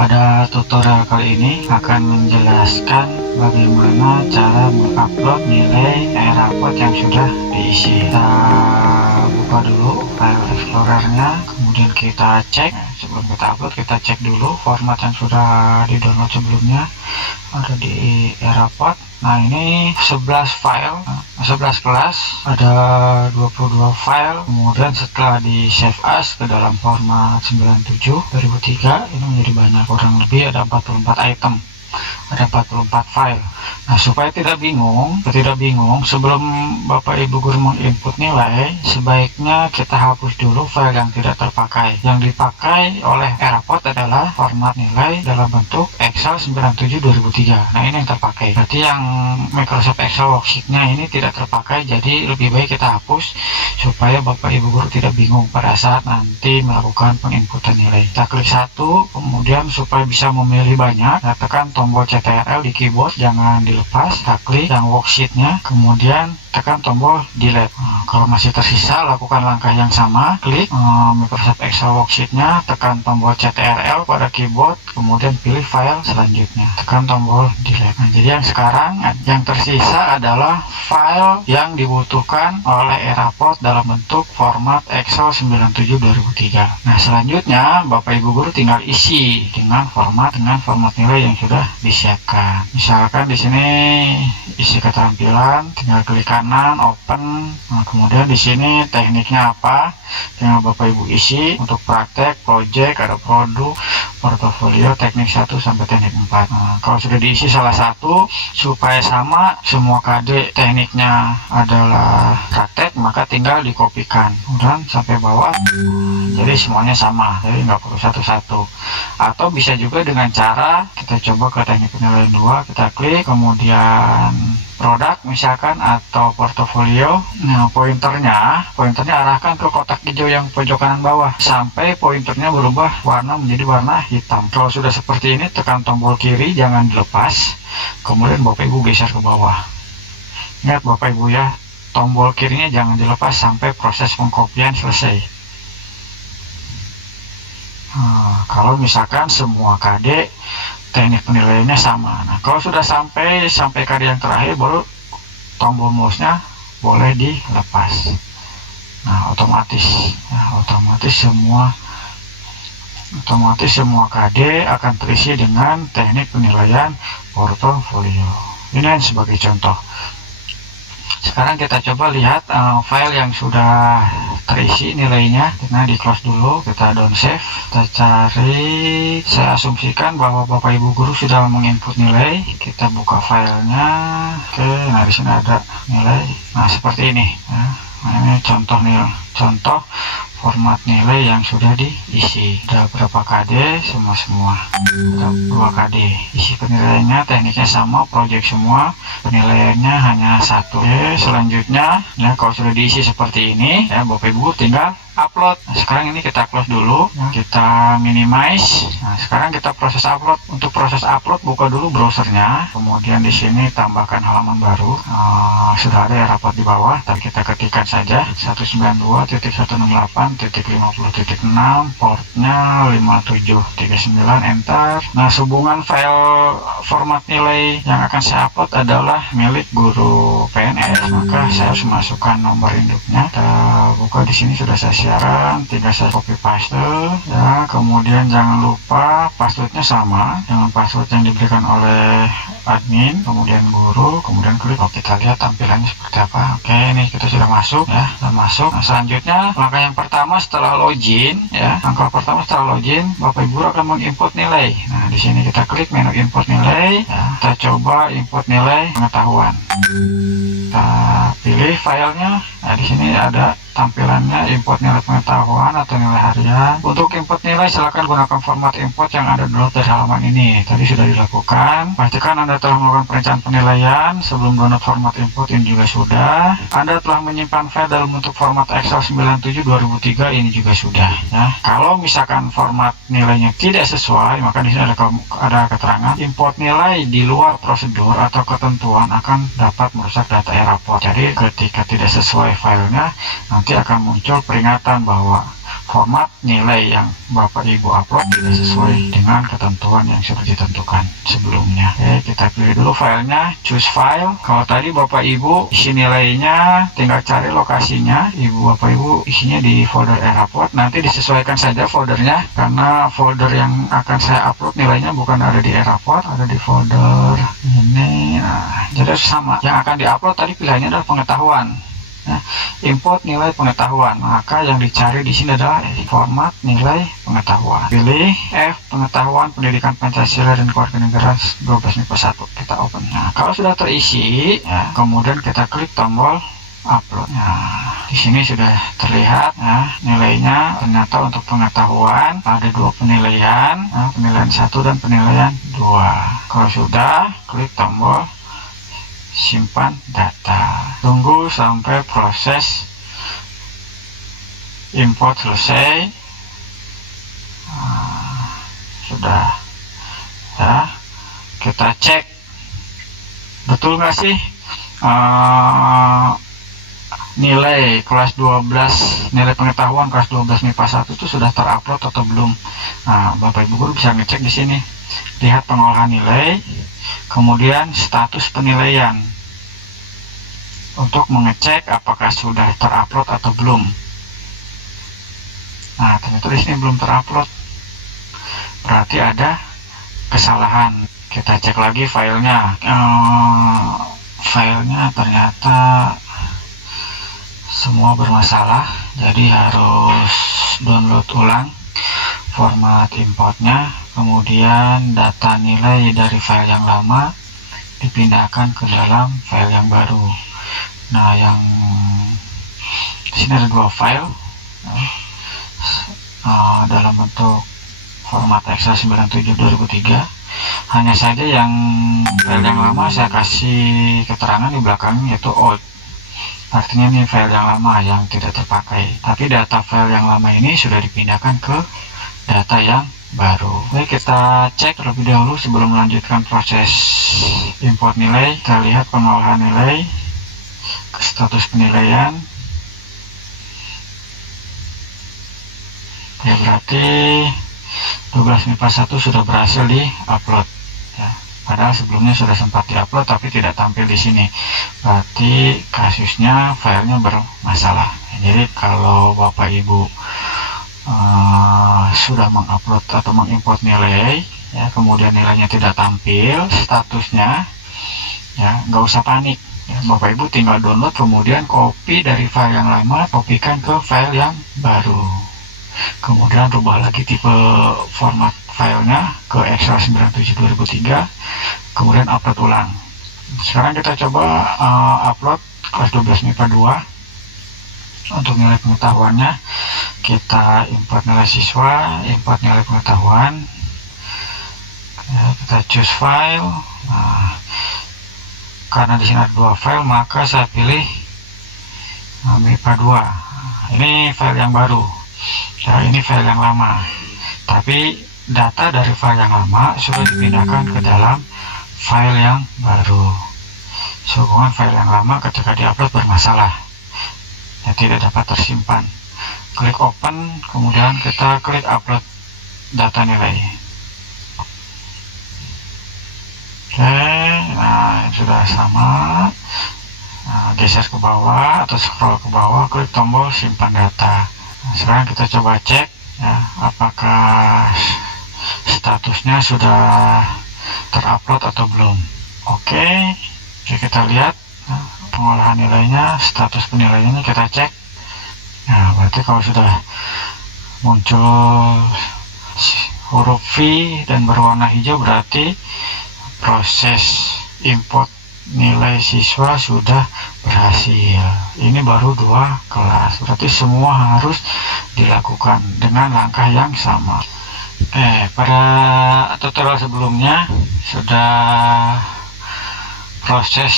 Pada tutorial kali ini akan menjelaskan bagaimana cara mengupload nilai rapot yang sudah diisi. Kita buka dulu file explorernya, kemudian kita cek. Sebelum kita upload, kita cek dulu format yang sudah di-download sebelumnya ada di rapot. Nah, ini 11 file, 11 kelas, ada 22 file. Kemudian setelah di save as ke dalam format 97/2003, ini menjadi banyak, kurang lebih ada 44 item, ada 44 file. Nah, supaya tidak bingung, sebelum Bapak Ibu guru menginput nilai, sebaiknya kita hapus dulu file yang tidak terpakai. Yang dipakai oleh rapot adalah format nilai dalam bentuk Excel 97/2003. Nah, ini yang terpakai. Berarti yang Microsoft Excel worksheet-nya ini tidak terpakai, jadi lebih baik kita hapus supaya Bapak Ibu guru tidak bingung pada saat nanti melakukan penginputan nilai. Kita klik satu, kemudian supaya bisa memilih banyak, kita tekan tombol CTRL di keyboard, jangan dilepas. Kita klik yang worksheet-nya, kemudian tekan tombol delete. Nah, kalau masih tersisa, lakukan langkah yang sama, klik Microsoft Excel worksheet-nya, tekan tombol CTRL pada keyboard, kemudian pilih file selanjutnya, tekan tombol delete. Nah, jadi yang sekarang yang tersisa adalah file yang dibutuhkan oleh rapot dalam bentuk format Excel 97/2003. Nah, selanjutnya Bapak Ibu guru tinggal isi dengan format nilai yang sudah disiapkan. Misalkan di sini isi keterampilan, tinggal klik kanan open. Nah, kemudian di sini tekniknya apa, tinggal Bapak Ibu isi. Untuk praktek, project, ada produk, portofolio, teknik 1 sampai teknik 4. Nah, kalau sudah diisi salah satu, supaya sama semua KD tekniknya adalah praktek, maka tinggal dikopikan dan sampai bawah. Jadi semuanya sama, jadi nggak perlu satu-satu. Atau bisa juga dengan cara kita coba ke teknik penilaian 2, kita klik, kemudian produk misalkan atau portofolio. Nah, pointernya arahkan ke kotak hijau yang pojok kanan bawah sampai pointernya berubah warna menjadi warna hitam. Kalau sudah seperti ini, tekan tombol kiri, jangan dilepas, kemudian Bapak Ibu geser ke bawah. Ingat Bapak Ibu ya, tombol kirinya jangan dilepas sampai proses pengkopian selesai. Nah, kalau misalkan semua KD teknik penilaiannya sama. Nah, kalau sudah sampai KD yang terakhir, baru tombol mouse-nya boleh dilepas. Nah, otomatis semua KD akan terisi dengan teknik penilaian portofolio. Ini sebagai contoh. Sekarang kita coba lihat file yang sudah terisi nilainya. Nah, di close dulu, kita down save, kita cari. Saya asumsikan bahwa Bapak Ibu guru sudah menginput nilai. Kita buka filenya. Oke, nah di sini ada nilai. Nah, seperti ini. Nah, ini contoh format nilai yang sudah diisi. Ada berapa KD? Semua. Ada 2 KD. Isi penilaiannya, tekniknya sama, project semua. Penilaiannya hanya 1. Oke, selanjutnya, ya kalau sudah diisi seperti ini, ya Bapak Ibu tinggal upload. Nah, sekarang ini kita close dulu, kita minimize. Nah, sekarang kita proses upload. Untuk proses upload, buka dulu browsernya, kemudian di sini tambahkan halaman baru. Sudah ada ya rapot di bawah, tapi kita ketikkan saja 192.168.50.6, portnya 5739, enter. Nah, hubungan file format nilai yang akan saya upload adalah milik guru PNS, maka saya harus masukkan nomor induknya. Kita buka di sini, sudah saya siaran, tinggal saya copy paste ya. Kemudian jangan lupa passwordnya sama dengan password yang diberikan oleh admin, kemudian guru, kemudian klik. Kita lihat tampilannya seperti apa. Oke, ini kita sudah masuk ya, sudah masuk. Nah, selanjutnya langkah yang pertama setelah login ya, Bapak Ibu akan menginput nilai. Nah, di sini kita klik menu input nilai ya. Kita coba input nilai pengetahuan. Kita pilih filenya. Nah, di sini ada tampilannya input nilai pengetahuan atau nilai harian. Untuk input nilai, silakan gunakan format input yang ada download dari halaman ini. Tadi sudah dilakukan. Pastikan Anda telah melakukan perencanaan penilaian sebelum download format input, ini juga sudah. Anda telah menyimpan file dalam bentuk format Excel 97/2003, ini juga sudah ya. Kalau misalkan format nilainya tidak sesuai, maka di sini ada keterangan import nilai di luar prosedur atau ketentuan akan dapat merusak data rapot. Jadi ketika tidak sesuai filenya, nanti akan muncul peringatan bahwa format nilai yang Bapak Ibu upload tidak sesuai dengan ketentuan yang sudah ditentukan sebelumnya. Oke, kita pilih dulu filenya, choose file. Kalau tadi Bapak Ibu isi nilainya, tinggal cari lokasinya. Bapak Ibu isinya di folder Eraport. Nanti disesuaikan saja foldernya, karena folder yang akan saya upload nilainya bukan ada di Eraport, ada di folder ini. Nah, jadi sama. Yang akan diupload tadi pilihannya adalah pengetahuan. Nah, import nilai pengetahuan, maka yang dicari di sini adalah format nilai pengetahuan. Pilih F, pengetahuan pendidikan Pancasila dan Kewarganegaraan 12 MIPA 1. Kita open. Nah, kalau sudah terisi, ya, kemudian kita klik tombol upload. Nah, di sini sudah terlihat, ya, nilainya. Ternyata untuk pengetahuan ada 2 penilaian, nah, penilaian 1 dan penilaian 2. Kalau sudah, klik tombol simpan data. Tunggu sampai proses import selesai. Sudah, ya, kita cek betul nggak sih nilai kelas 12, nilai pengetahuan kelas 12 MIPA 1 itu sudah terupload atau belum. Nah, Bapak Ibu guru bisa ngecek di sini. Lihat pengolahan nilai, kemudian status penilaian untuk mengecek apakah sudah terupload atau belum. Nah, ternyata di sini belum terupload, berarti ada kesalahan. Kita cek lagi filenya. Filenya ternyata semua bermasalah, jadi harus download ulang format importnya, kemudian data nilai dari file yang lama dipindahkan ke dalam file yang baru. Nah, yang di sini ada 2 file, dalam bentuk format Excel 97/2003. Hanya saja yang file yang lama saya kasih keterangan di belakangnya, yaitu old. Artinya ini file yang lama yang tidak terpakai. Tapi data file yang lama ini sudah dipindahkan ke data yang baru. Baik, kita cek terlebih dahulu sebelum melanjutkan proses import nilai. Kita lihat pengolahan nilai, status penilaian. Ya, berarti 12 MIPA 1 sudah berhasil di upload, ya. Padahal sebelumnya sudah sempat diupload tapi tidak tampil di sini. Berarti kasusnya filenya bermasalah. Jadi kalau Bapak Ibu sudah mengupload atau mengimport nilai, ya, kemudian nilainya tidak tampil statusnya, ya, nggak usah panik. Ya, Bapak Ibu tinggal download, kemudian copy dari file yang lama, kopikan ke file yang baru. Kemudian rubah lagi tipe format filenya ke Excel 97/2003, kemudian upload ulang. Sekarang kita coba upload kelas 12 MIPA 2. Untuk nilai pengetahuannya kita import nilai siswa, import nilai pengetahuan, ya, kita choose file. Nah, karena di sini ada 2 file, maka saya pilih MIPA 2. Ini file yang baru, ya, ini file yang lama, tapi data dari file yang lama sudah dipindahkan ke dalam file yang baru. Sehubungan file yang lama ketika diupload bermasalah, ya, tidak dapat tersimpan. Klik open, kemudian kita klik upload data nilai. Oke, nah sudah sama. Nah, geser ke bawah atau scroll ke bawah, klik tombol simpan data. Nah, sekarang kita coba cek, ya, apakah statusnya sudah terupload atau belum. Oke, kita lihat, nah, pengolahan nilainya, status penilaiannya kita cek. Nah, berarti kalau sudah muncul huruf V dan berwarna hijau, berarti proses import nilai siswa sudah berhasil. Ini baru 2 kelas, berarti semua harus dilakukan dengan langkah yang sama. Pada tutorial sebelumnya sudah proses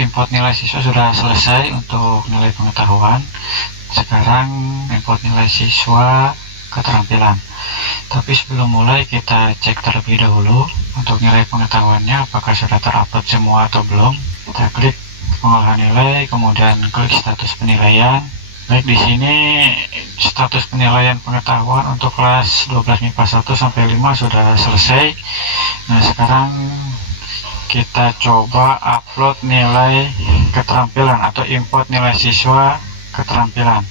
import nilai siswa sudah selesai untuk nilai pengetahuan. Sekarang import nilai siswa keterampilan. Tapi sebelum mulai kita cek terlebih dahulu untuk nilai pengetahuannya apakah sudah terupload semua atau belum. Kita klik pengolahan nilai, kemudian klik status penilaian. Baik, di sini status penilaian pengetahuan untuk kelas 12 MIPA 1 sampai 5 sudah selesai. Nah, sekarang kita coba upload nilai keterampilan atau import nilai siswa keterampilan.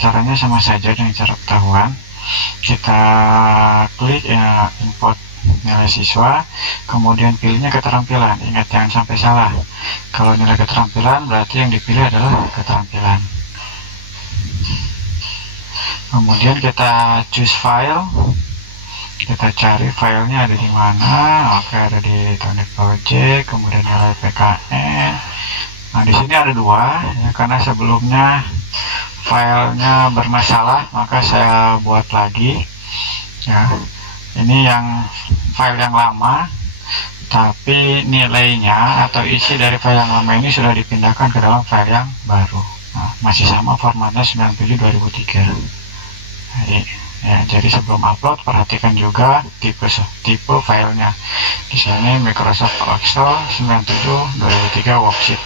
Caranya sama saja dengan cara ketahuan. Kita klik ya, import nilai siswa, kemudian pilihnya keterampilan. Ingat, jangan sampai salah. Kalau nilai keterampilan berarti yang dipilih adalah keterampilan. Kemudian kita choose file, kita cari filenya ada di mana. Oke, ada di Tonic Project, kemudian nilai PKN. Nah, di sini ada dua ya, karena sebelumnya filenya bermasalah, maka saya buat lagi ya. Ini yang file yang lama, tapi nilainya atau isi dari file yang lama ini sudah dipindahkan ke dalam file yang baru. Nah, masih sama formatnya 97/2003. Ya, jadi sebelum upload perhatikan juga tipe filenya. Di sini Microsoft Excel 97/2003 worksheet.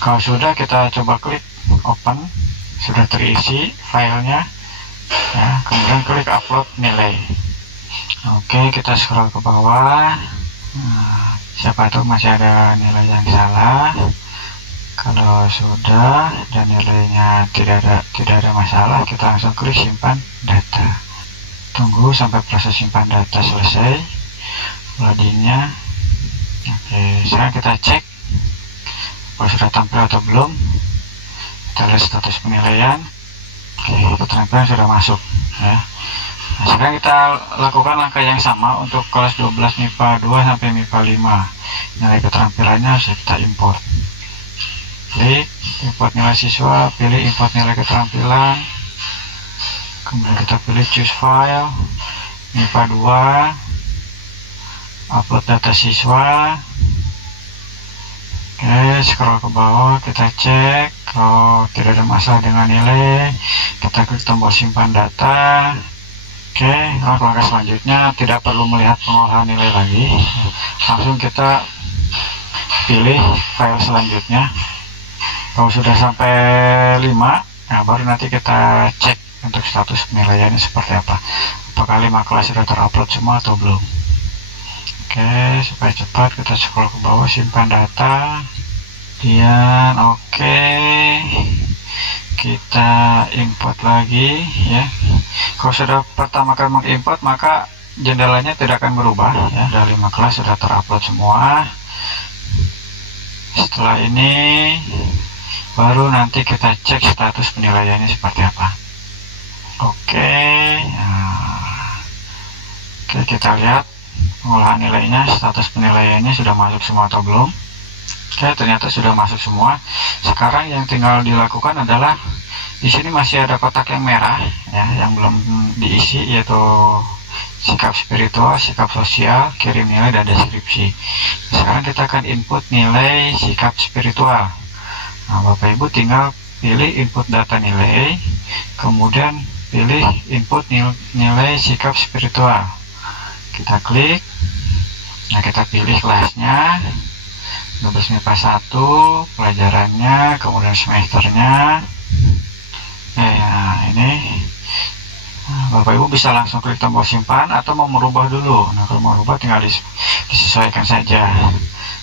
Kalau sudah, kita coba klik open, sudah terisi filenya ya, kemudian klik upload nilai. Oke, kita scroll ke bawah. Nah, siapa tahu masih ada nilai yang salah. Kalau sudah dan nilainya tidak ada masalah, kita langsung klik simpan data. Tunggu sampai proses simpan data selesai loadingnya. Oke, sekarang kita cek apa sudah tampil atau belum. Kita lihat status penilaian. Oke, keterampilan sudah masuk ya. Nah, sekarang kita lakukan langkah yang sama untuk kelas 12 MIPA 2 sampai MIPA 5. Nilai keterampilannya harus kita import. Klik import nilai siswa, pilih import nilai keterampilan, kemudian kita pilih choose file, MIPA 2, upload data siswa. Oke, scroll ke bawah, kita cek kalau tidak ada masalah dengan nilai, kita klik tombol simpan data. Oke, langkah selanjutnya tidak perlu melihat pengolahan nilai lagi, langsung kita pilih file selanjutnya. Kalau sudah sampai 5, nah baru nanti kita cek untuk status penilaiannya seperti apa. Apakah 5 kelas sudah terupload semua atau belum. Oke, supaya cepat kita scroll ke bawah, simpan data. Kemudian oke, kita import lagi ya. Kalau sudah pertama kali mengimport, maka jendelanya tidak akan berubah ya. Dari 5 kelas sudah terupload semua. Setelah ini baru nanti kita cek status penilaiannya seperti apa. Oke, oke, kita lihat pengolahan nilainya, status penilaiannya sudah masuk semua atau belum. Oke, ternyata sudah masuk semua. Sekarang yang tinggal dilakukan adalah di sini masih ada kotak yang merah ya, yang belum diisi, yaitu sikap spiritual, sikap sosial, kirim nilai, dan deskripsi. Sekarang kita akan input nilai sikap spiritual. Nah, Bapak Ibu tinggal pilih input data nilai, kemudian pilih input nilai sikap spiritual. Kita klik. Nah, kita pilih kelasnya 12 MIPA 1, pelajarannya, kemudian semesternya. Nah, ini Bapak Ibu bisa langsung klik tombol simpan atau mau merubah dulu. Nah, kalau mau merubah tinggal disesuaikan saja.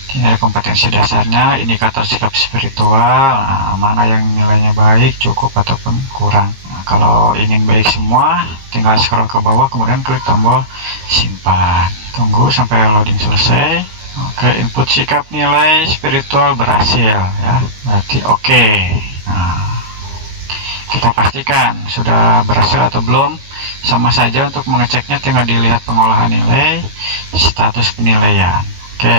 Nilai kompetensi dasarnya, indikator sikap spiritual, nah, mana yang nilainya baik, cukup ataupun kurang. Nah, kalau ingin baik semua, tinggal scroll ke bawah, kemudian klik tombol simpan. Tunggu sampai loading selesai. Oke, input sikap nilai spiritual berhasil ya, berarti oke. Nah, kita pastikan sudah berhasil atau belum. Sama saja, untuk mengeceknya tinggal dilihat pengolahan nilai, status penilaian. Oke,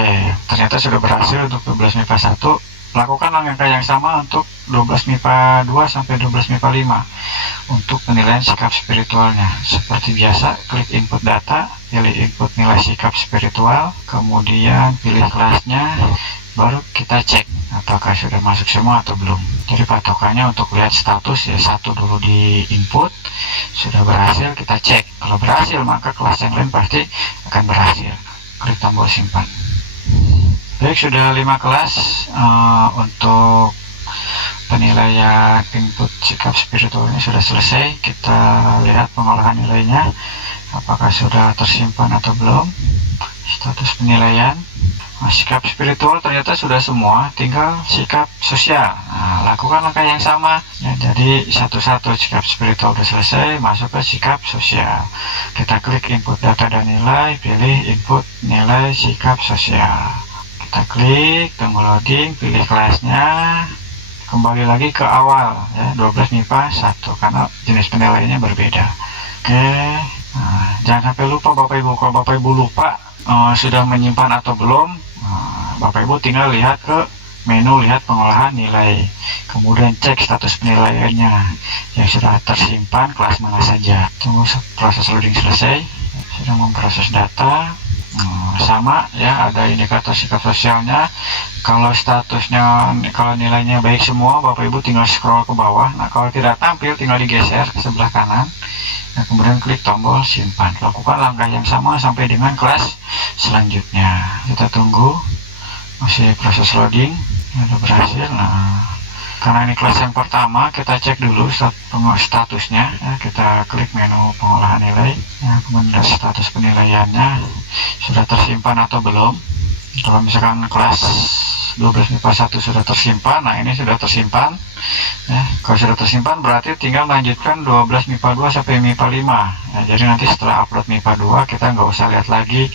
ternyata sudah berhasil untuk 12 MIPA 1. Lakukan langkah yang sama untuk 12 MIPA 2 sampai 12 MIPA 5 untuk penilaian sikap spiritualnya. Seperti biasa, klik input data, pilih input nilai sikap spiritual, kemudian pilih kelasnya, baru kita cek apakah sudah masuk semua atau belum. Jadi patokannya untuk lihat status ya, satu dulu di input, sudah berhasil kita cek. Kalau berhasil, maka kelas yang lain pasti akan berhasil. Klik tombol simpan. Baik, sudah 5 kelas untuk penilaian input sikap spiritualnya sudah selesai. Kita lihat pengolahan nilainya, apakah sudah tersimpan atau belum. Status penilaian. Sikap spiritual ternyata sudah semua, tinggal sikap sosial. Lakukan langkah yang sama ya, jadi satu-satu. Sikap spiritual sudah selesai, masuk ke sikap sosial. Kita klik input data dan nilai, pilih input nilai sikap sosial. Kita klik, tunggu loading, pilih kelasnya, kembali lagi ke awal ya, 12 MIPA 1 karena jenis penilaiannya berbeda. Oke, jangan sampai lupa Bapak Ibu. Kalau Bapak Ibu lupa sudah menyimpan atau belum, Bapak Ibu tinggal lihat ke menu lihat pengolahan nilai, kemudian cek status penilaiannya yang sudah tersimpan kelas mana saja. Tunggu proses loading selesai. Sudah memproses data. Sama ya, ada indikator sikap sosialnya. Kalau statusnya, kalau nilainya baik semua, Bapak Ibu tinggal scroll ke bawah. Nah, kalau tidak tampil tinggal digeser ke sebelah kanan. Nah, kemudian klik tombol simpan. Lakukan langkah yang sama sampai dengan kelas selanjutnya. Kita tunggu, masih proses loading. Sudah berhasil. Nah, karena ini kelas yang pertama, kita cek dulu statusnya ya. Kita klik menu pengolahan nilai ya, kemudian status penilaiannya sudah tersimpan atau belum. Kalau misalkan kelas 12 MIPA 1 sudah tersimpan, nah ini sudah tersimpan ya. Kalau sudah tersimpan berarti tinggal lanjutkan 12 MIPA 2 sampai MIPA 5 ya. Jadi nanti setelah upload MIPA 2 kita nggak usah lihat lagi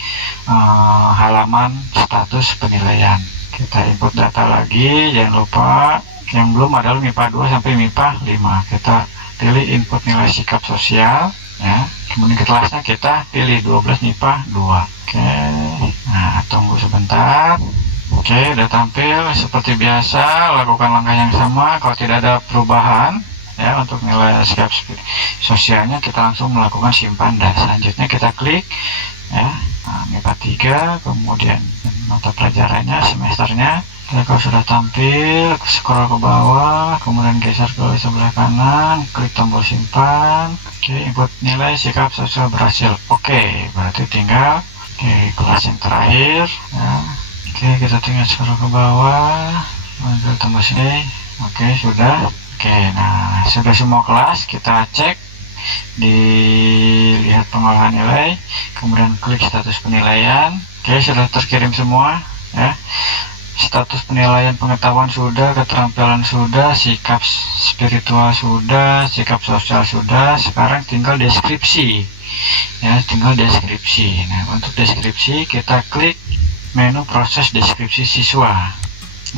halaman status penilaian. Kita input data lagi, jangan lupa yang belum adalah MIPA 2 sampai MIPA 5. Kita pilih input nilai sikap sosial ya. Kemudian kelasnya kita pilih 12 MIPA 2. Oke, nah tunggu sebentar. Oke, udah tampil seperti biasa. Lakukan langkah yang sama. Kalau tidak ada perubahan ya untuk nilai sikap sosialnya, kita langsung melakukan simpan dan selanjutnya kita klik ya, MIPA 3, kemudian mata pelajarannya, semesternya. Kalau sudah tampil, scroll ke bawah, kemudian geser ke sebelah kanan, klik tombol simpan. Oke, input nilai sikap sosial berhasil. Oke, berarti tinggal kelas yang terakhir ya. Oke, kita tinggal scroll ke bawah, ambil tombol sini. Oke, sudah. Oke, nah sudah semua kelas. Kita cek, dilihat pengolahan nilai, kemudian klik status penilaian. Oke, sudah terkirim semua ya. Status penilaian pengetahuan sudah, keterampilan sudah, sikap spiritual sudah, sikap sosial sudah. Sekarang tinggal deskripsi ya, tinggal deskripsi. Nah, untuk deskripsi kita klik menu proses deskripsi siswa.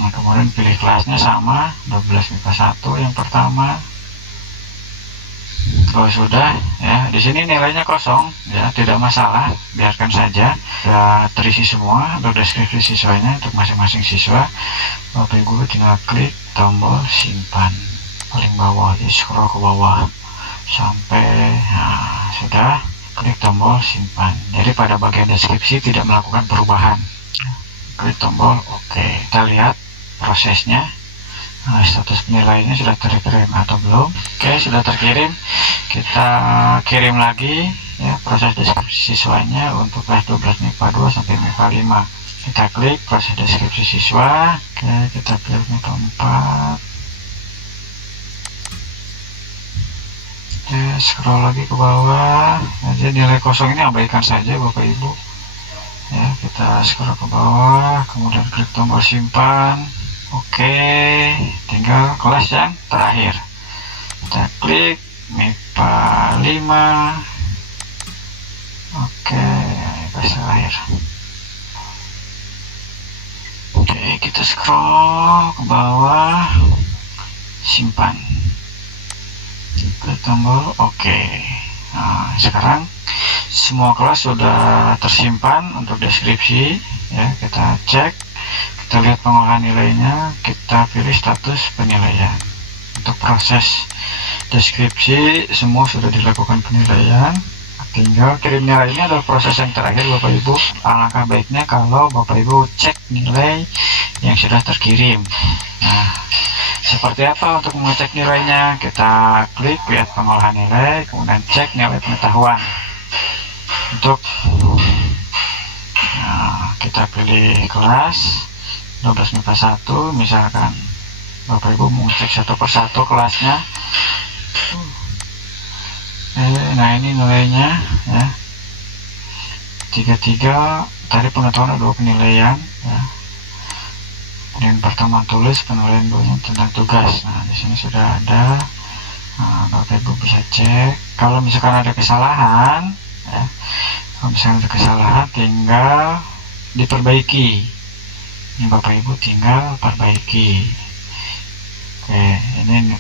Nah, kemudian pilih kelasnya sama, 12 MIPA 1 yang pertama. Kalau sudah ya, di sini nilainya kosong ya, tidak masalah, biarkan saja. Sudah terisi semua untuk deskripsi siswanya untuk masing-masing siswa. Bapak Ibu tinggal klik tombol simpan paling bawah, di scroll ke bawah sampai sudah, klik tombol simpan. Jadi pada bagian deskripsi tidak melakukan perubahan. Klik tombol OK. Kita lihat prosesnya. Nah, status penilaiannya sudah terkirim atau belum. Oke, sudah terkirim. Kita kirim lagi ya proses deskripsi siswanya untuk kelas 12 MIPA 2 sampai MIPA 5. Kita klik proses deskripsi siswa. Oke, kita pilih MIPA 4. Oke, scroll lagi ke bawah. Jadi nilai kosong ini abaikan saja Bapak Ibu ya. Kita scroll ke bawah, kemudian klik tombol simpan. Oke, tinggal kelas yang terakhir. Kita klik MIPA 5. Oke, kelas terakhir. Oke, kita scroll ke bawah, simpan, klik tombol OK. Nah, sekarang semua kelas sudah tersimpan untuk deskripsi ya. Kita cek, kita lihat pengolahan nilainya, kita pilih status penilaian. Untuk proses deskripsi semua sudah dilakukan penilaian, tinggal kirim nilai. Ini adalah proses yang terakhir Bapak Ibu. Alangkah baiknya kalau Bapak Ibu cek nilai yang sudah terkirim. Nah, seperti apa untuk mengecek nilainya? Kita klik lihat pengolahan nilai, kemudian cek nilai pengetahuan. Untuk kita pilih kelas 12 MIPA 1 misalkan Bapak Ibu mengecek satu persatu kelasnya. Nah ini nilainya ya, 33. Tadi pengetahuan ada 2 penilaian ya. Dan pertama tulis, penilaian 2-nya tentang tugas. Nah di sini sudah ada. Nah, Bapak Ibu bisa cek. Kalau misalkan ada kesalahan ya, kalau misalkan ada kesalahan tinggal diperbaiki. Ini Bapak Ibu tinggal perbaiki. Oke, ini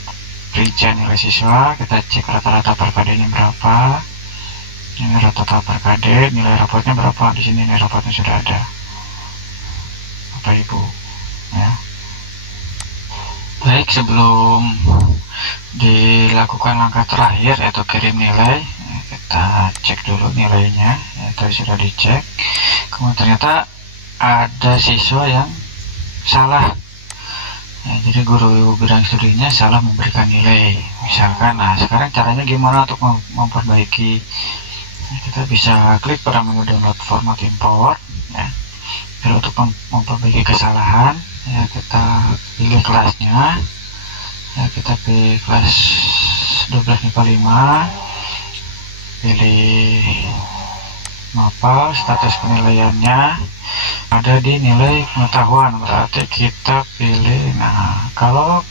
rincian nilai siswa. Kita cek rata-rata per KD-nya berapa. Ini rata-rata per KD, nilai rapotnya berapa. Di sini nilai rapotnya sudah ada, Bapak Ibu ya. Baik, sebelum dilakukan langkah terakhir yaitu kirim nilai, kita cek dulu nilainya ya, tadi sudah dicek. Kemudian ternyata ada siswa yang salah ya, jadi guru bidang studinya salah memberikan nilai misalkan. Nah sekarang caranya gimana untuk memperbaiki? Kita bisa klik pada menu download format import ya. Jadi untuk memperbaiki kesalahan ya, kita pilih kelasnya ya, kita pilih kelas 12 MIPA 5, pilih mapel, status penilaiannya ada di nilai pengetahuan, berarti kita pilih. Nah kalau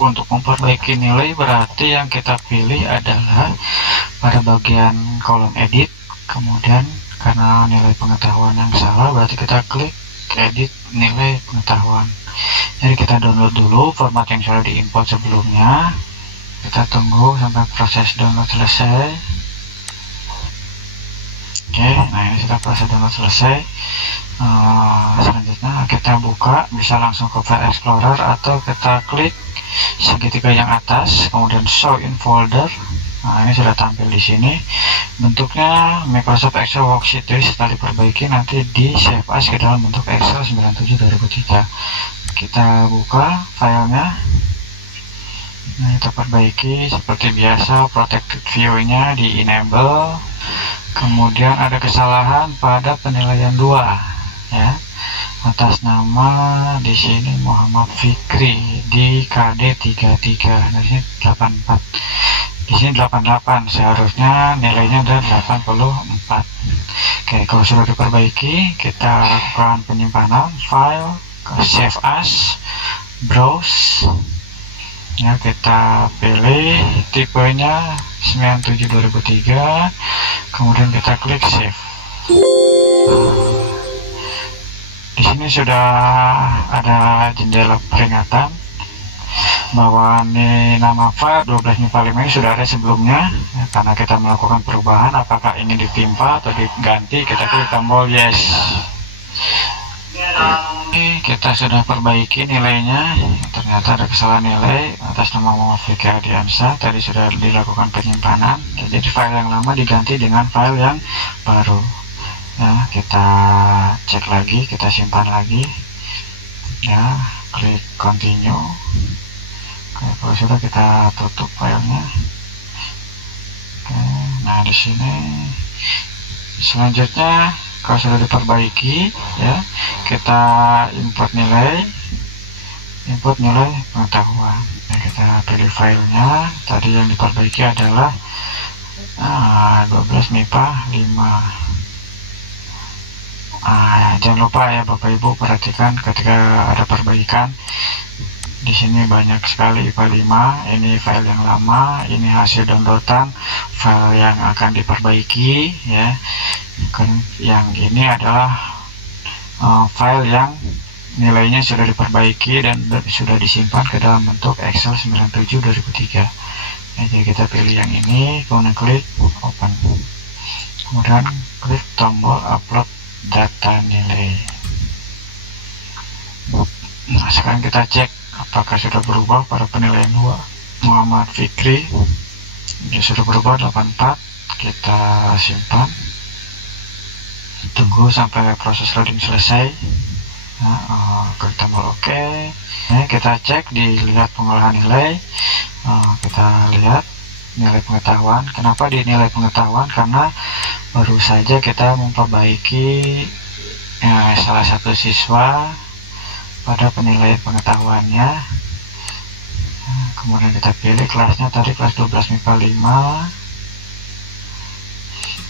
untuk memperbaiki nilai berarti yang kita pilih adalah pada bagian kolom edit, kemudian karena nilai pengetahuan yang salah berarti kita klik edit nilai pengetahuan. Jadi kita download dulu format yang sudah diimport sebelumnya, kita tunggu sampai proses download selesai. Oke, nah ini sudah proses download selesai. Selanjutnya kita buka, bisa langsung ke File Explorer atau kita klik segitiga yang atas, kemudian Show in Folder. Nah ini sudah tampil di sini. Bentuknya Microsoft Excel Worksheet, jadi setelah diperbaiki nanti di save as ke dalam bentuk Excel 97 2003. Kita buka filenya. Nah, kita perbaiki seperti biasa, protected view-nya di enable. Kemudian ada kesalahan pada penilaian 2 ya. Atas nama di sini Muhammad Fikri di KD 33. Nah, di sini 84. Di sini 88, seharusnya nilainya ada 84. Oke, kalau sudah diperbaiki, kita lakukan penyimpanan file ke save as, browse ya, kita pilih tipenya 97 2003, kemudian kita klik save. Di sini sudah ada jendela peringatan bahwa ini nama file 12 MIPA 5 ini sudah ada sebelumnya ya, karena kita melakukan perubahan. Apakah ingin ditimpa atau diganti, kita klik tombol yes. Oke, kita sudah perbaiki nilainya. Ternyata ada kesalahan nilai atas nama Muhammad Fikri Ardiansyah. Tadi sudah dilakukan penyimpanan, jadi file yang lama diganti dengan file yang baru ya. Kita cek lagi, kita simpan lagi ya, klik continue. Oke, kalau sudah kita tutup filenya. Oke, nah di sini selanjutnya kalau sudah diperbaiki ya, kita import nilai pengetahuan. Nah, kita pilih filenya. Tadi yang diperbaiki adalah 12 MIPA 5. Jangan lupa ya Bapak Ibu, perhatikan ketika ada perbaikan. Di sini banyak sekali IPA 5. Ini file yang lama, ini hasil downloadan file yang akan diperbaiki ya. Yang ini adalah file yang nilainya sudah diperbaiki dan sudah disimpan ke dalam bentuk Excel 97 2003 ya. Jadi kita pilih yang ini, kemudian klik open, kemudian klik tombol upload data nilai. Nah sekarang kita cek apakah sudah berubah pada penilaian 2 Muhammad Fikri. Dia sudah berubah 84. Kita simpan, tunggu sampai proses loading selesai. Nah, klik tombol OK. Ini kita cek, dilihat pengolahan nilai. Kita lihat nilai pengetahuan. Kenapa di nilai pengetahuan? Karena baru saja kita memperbaiki salah satu siswa pada penilaian pengetahuannya kemudian kita pilih kelasnya tadi kelas 12 MIPA 5.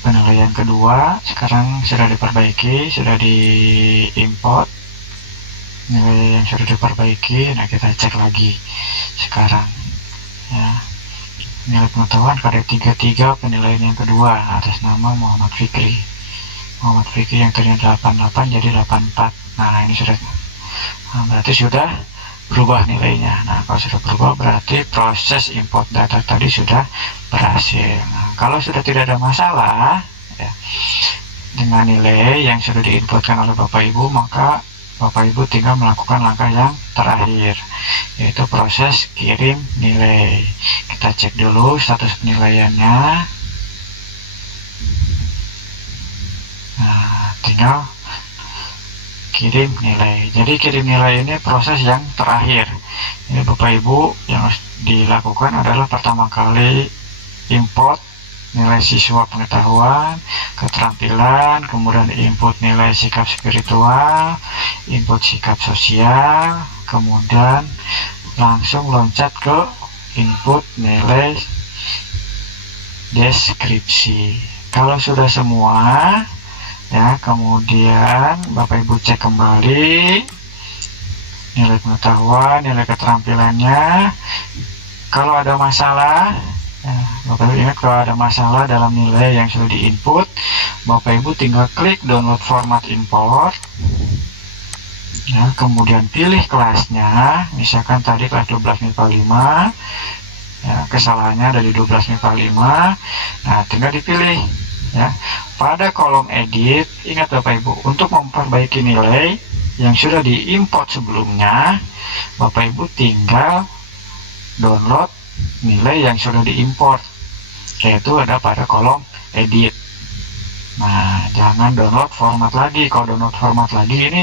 Penilaian kedua sekarang sudah diperbaiki, sudah diimport nilai yang sudah diperbaiki. Nah, kita cek lagi sekarang ya, nilai pengetahuan KD 33 penilaian yang kedua atas nama Muhammad Fikri yang tadinya 88 jadi 84. Nah, ini sudah, berarti sudah berubah nilainya. Nah, kalau sudah berubah berarti proses import data tadi sudah berhasil. Nah, kalau sudah tidak ada masalah ya, dengan nilai yang sudah diinputkan oleh Bapak Ibu, maka Bapak Ibu tinggal melakukan langkah yang terakhir, yaitu proses kirim nilai. Kita cek dulu status penilaiannya. Nah, tinggal kirim nilai. Jadi kirim nilai ini proses yang terakhir. Ini Bapak Ibu yang harus dilakukan adalah pertama kali import nilai siswa pengetahuan, keterampilan, kemudian input nilai sikap spiritual, input sikap sosial, kemudian langsung loncat ke input nilai deskripsi. Kalau sudah semua ya, kemudian Bapak Ibu cek kembali nilai pengetahuan, nilai keterampilannya. Kalau ada masalah ya, Bapak Ibu ingat, kalau ada masalah dalam nilai yang sudah diinput, Bapak Ibu tinggal klik download format import ya, kemudian pilih kelasnya, misalkan tadi kelas 12 MIPA 5 ya, kesalahannya dari 12 MIPA 5. Nah, tinggal dipilih ya. Pada kolom edit, ingat Bapak Ibu, untuk memperbaiki nilai yang sudah diimport sebelumnya, Bapak Ibu tinggal download nilai yang sudah diimport, yaitu ada pada kolom edit. Nah, jangan download format lagi. Kalau download format lagi, ini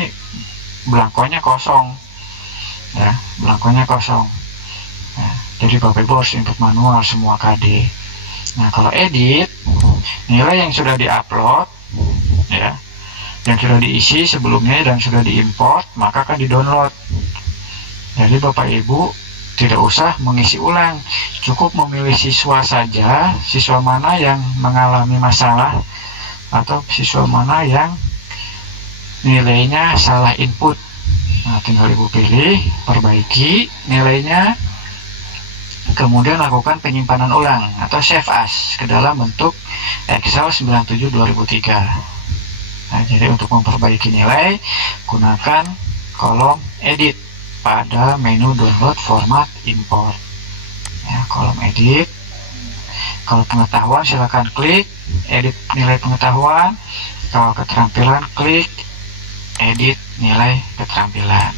belangkonya kosong ya, belangkonya kosong ya, jadi Bapak Ibu harus input manual semua KD. Nah, kalau edit, nilai yang sudah diupload ya, yang sudah diisi sebelumnya dan sudah diimport, maka akan di-download. Jadi Bapak Ibu tidak usah mengisi ulang, cukup memilih siswa saja, siswa mana yang mengalami masalah atau siswa mana yang nilainya salah input. Nah, tinggal Ibu pilih, perbaiki nilainya, kemudian lakukan penyimpanan ulang atau save as ke dalam bentuk Excel 97/2003. Nah, jadi untuk memperbaiki nilai, gunakan kolom edit pada menu download format import ya, kolom edit. Kalau pengetahuan silakan klik edit nilai pengetahuan, kalau keterampilan klik edit nilai keterampilan.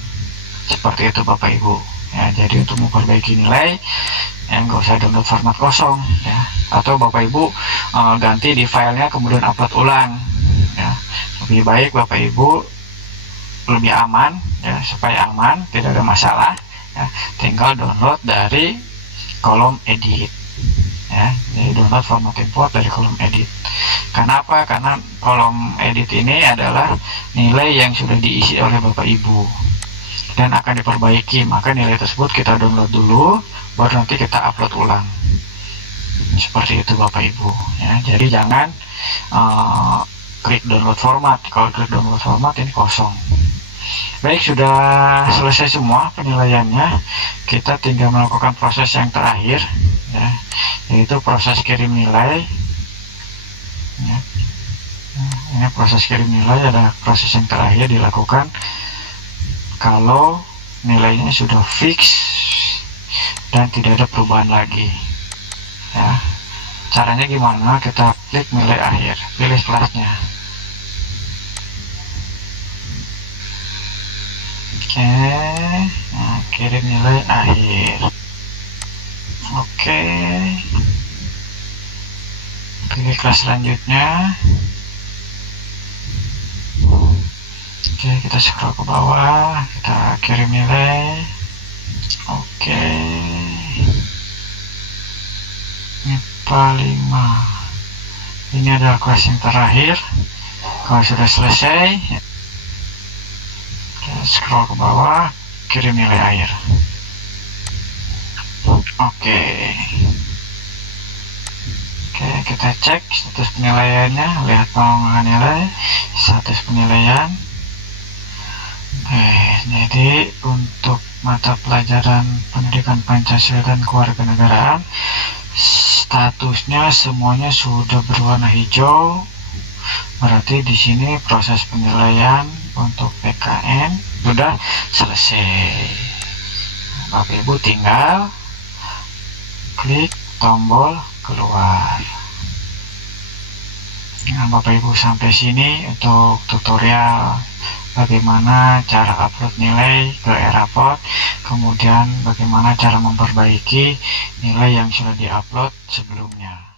Seperti itu Bapak Ibu ya. Jadi untuk memperbaiki nilai nggak usah download format kosong ya, atau Bapak Ibu ganti di filenya kemudian upload ulang ya. Lebih baik Bapak Ibu lebih aman ya, supaya aman tidak ada masalah ya, tinggal download dari kolom edit ya. Jadi download format import dari kolom edit. Kenapa? Karena kolom edit ini adalah nilai yang sudah diisi oleh Bapak Ibu dan akan diperbaiki, maka nilai tersebut kita download dulu, baru nanti kita upload ulang. Seperti itu Bapak Ibu ya. Jadi jangan klik download format. Kalau klik download format ini kosong. Baik, sudah selesai semua penilaiannya. Kita tinggal melakukan proses yang terakhir ya, yaitu proses kirim nilai ya. Nah, ini proses kirim nilai, ada proses yang terakhir dilakukan kalau nilainya sudah fix dan tidak ada perubahan lagi ya. Caranya gimana? Kita klik nilai akhir, pilih kelasnya. Oke, nah, kirim nilai akhir. Oke, pilih kelas selanjutnya. Oke, kita scroll ke bawah, kita kirim nilai. Oke, MIPA 5. Ini adalah kelas yang terakhir. Kalau sudah selesai, scroll ke bawah, kirim nilai akhir. Oke. Oke, kita cek status penilaiannya. Lihat pengembangan nilai, status penilaian. Oke, jadi untuk mata pelajaran pendidikan Pancasila dan Kewarganegaraan, statusnya semuanya sudah berwarna hijau. Berarti di sini proses penilaian untuk PKN sudah selesai. Bapak Ibu tinggal klik tombol keluar. Nah, Bapak Ibu sampai sini untuk tutorial bagaimana cara upload nilai ke e-raport, kemudian bagaimana cara memperbaiki nilai yang sudah diupload sebelumnya.